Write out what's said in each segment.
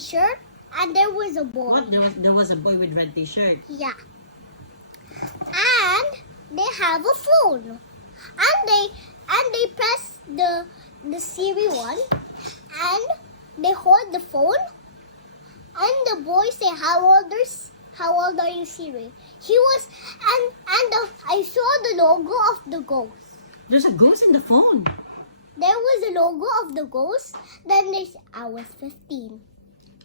t-shirt, and there was a boy. What? There was a boy with red t-shirt. Yeah. And they have a phone. And they press the Siri one, and they hold the phone, and the boy say, how old are you, Siri? He was, I saw the logo of the ghost. There's a ghost in the phone. There was a logo of the ghost. Then they said, I was 15.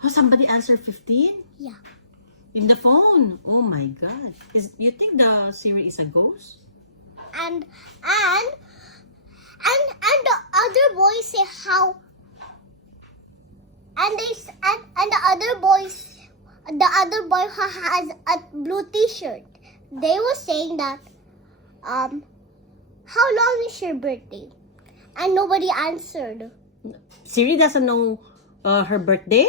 Oh, somebody answered 15? Yeah. In the phone. Oh my God. You think the Siri is a ghost? And the other boy say how. And the other boy who has a blue t-shirt. They were saying that, how long is your birthday? And nobody answered. Siri doesn't know her birthday?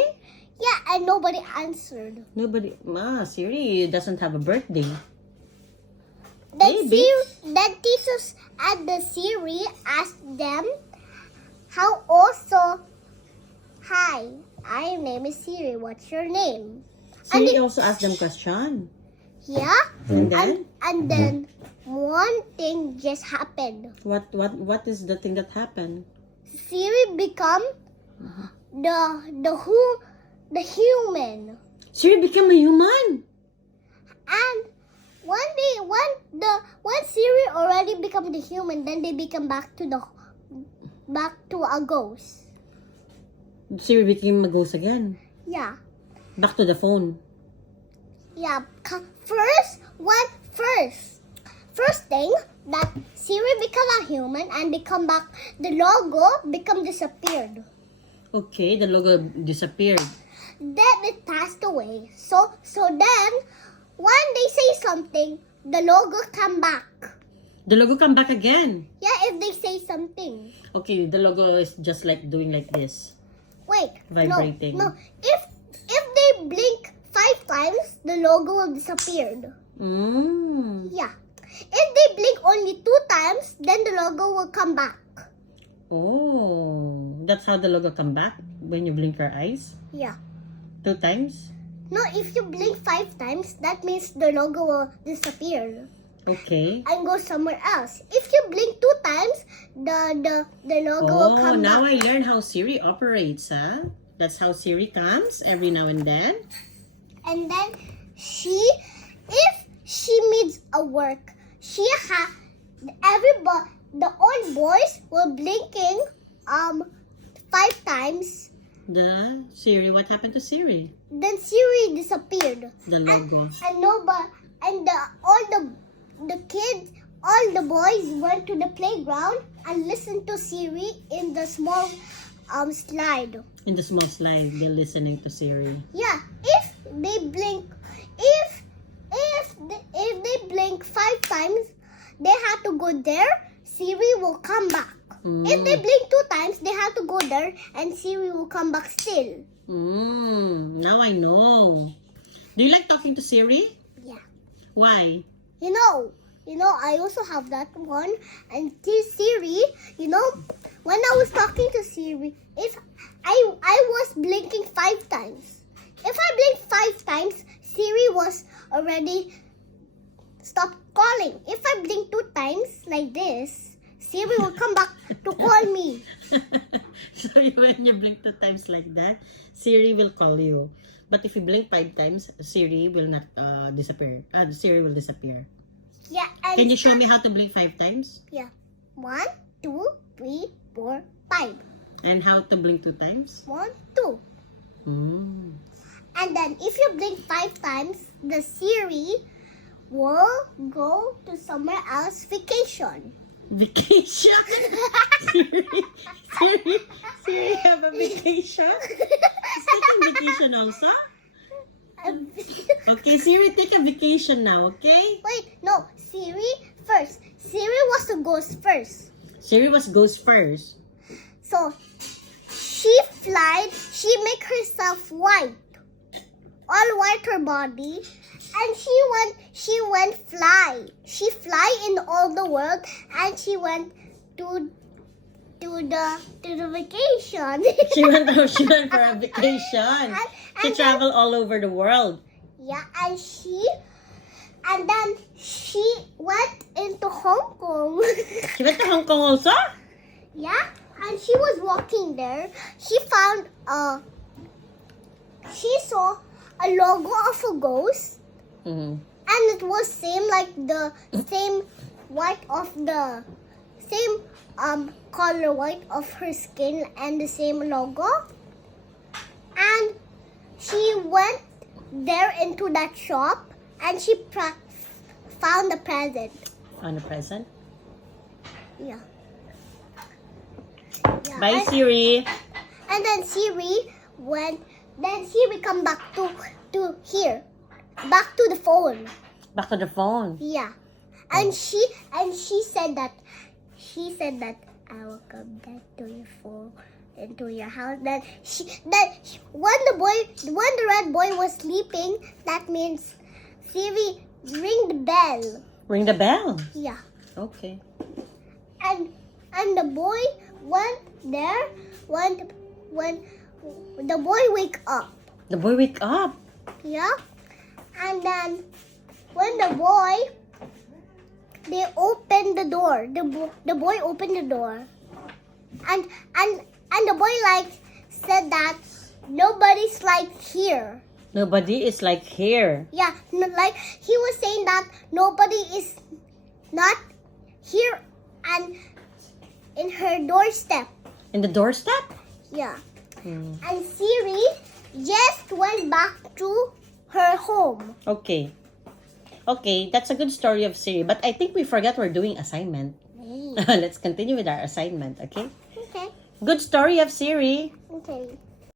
Yeah, and nobody answered. Siri doesn't have a birthday. Then Maybe. Then teachers at the Siri asked them, how also, hi, my name is Siri, what's your name? Siri also asked them question. Yeah, And then? and then one thing just happened. What is the thing that happened? Siri become the human. Siri became a human. And when Siri already become the human, then they become back to a ghost. Siri became a ghost again. Yeah. Back to the phone. Yeah. First thing that Siri become a human and they come back, the logo become disappeared. Okay, the logo disappeared. Then it passed away. So then when they say something, the logo come back. The logo come back again. Yeah, if they say something. Okay, the logo is just like doing like this. Wait. Vibrating. No. If they blink 5 times, the logo will disappear. Yeah. If they blink only 2 times, then the logo will come back. Oh, that's how the logo come back when you blink your eyes? Yeah. 2 times? No, if you blink 5 times, that means the logo will disappear Okay. and go somewhere else. If you blink 2 times, the logo will come now back. I learned how Siri operates, huh? That's how Siri comes every now and then. And then if she needs a work, the old boys were blinking 5 times. The Siri, what happened to Siri? Then Siri disappeared. The logo. All the boys went to the playground and listened to Siri in the small slide. In the small slide, they're listening to Siri. Yeah, if they blink 5 times, they have to go there. Siri will come back. If they blink 2 times, they have to go there, and Siri will come back still. Now I know. Do you like talking to Siri? Yeah. Why? You know, I also have that one. And Siri, when I was talking to Siri, if I was blinking 5 times. If I blinked 5 times, Siri was already stopped calling. If I blink 2 times like this, Siri will come back to call me. So when you blink 2 times like that, Siri will call you. But if you blink 5 times, Siri will not disappear. Siri will disappear. Yeah. And Can you show me how to blink 5 times? Yeah. 1, 2, 3, 4, 5. And how to blink 2 times? 1, 2. And then if you blink 5 times, the Siri will go to somewhere else vacation. Vacation? Siri have a vacation? She's taking vacation also? Okay, Siri, take a vacation now, okay? Wait, no, Siri first. Siri was the ghost first. Siri was ghost first. So, she make herself white. All white her body. And she went fly. She fly in all the world, and she went to to the vacation. She went for a vacation. She traveled all over the world. Yeah, and then she went into Hong Kong. She went to Hong Kong also? Yeah, and she was walking there. She saw a logo of a ghost, Mm-hmm. and it was same like the same white of the same color white of her skin and the same logo. And she went there into that shop and she found a present. On a present. Yeah. Bye, Siri. And then Siri went. Then Siri come back to here, back to the phone. Back to the phone. Yeah, and she said that I will come back to your phone into your house. When the red boy was sleeping, that means Siri ring the bell. Ring the bell. Yeah, Okay. and the boy went there when the boy wake up. The boy wake up. Yeah, and then when the boy they opened the door, the boy opened the door, and the boy like said that nobody's like here. Nobody is like here. Yeah, like he was saying that nobody is not here and in her doorstep. In the doorstep? Yeah. Hmm. And Siri just went back to her home. Okay. Okay, that's a good story of Siri. But I think we forgot we're doing assignment. Let's continue with our assignment, okay? Okay. Good story of Siri. Okay.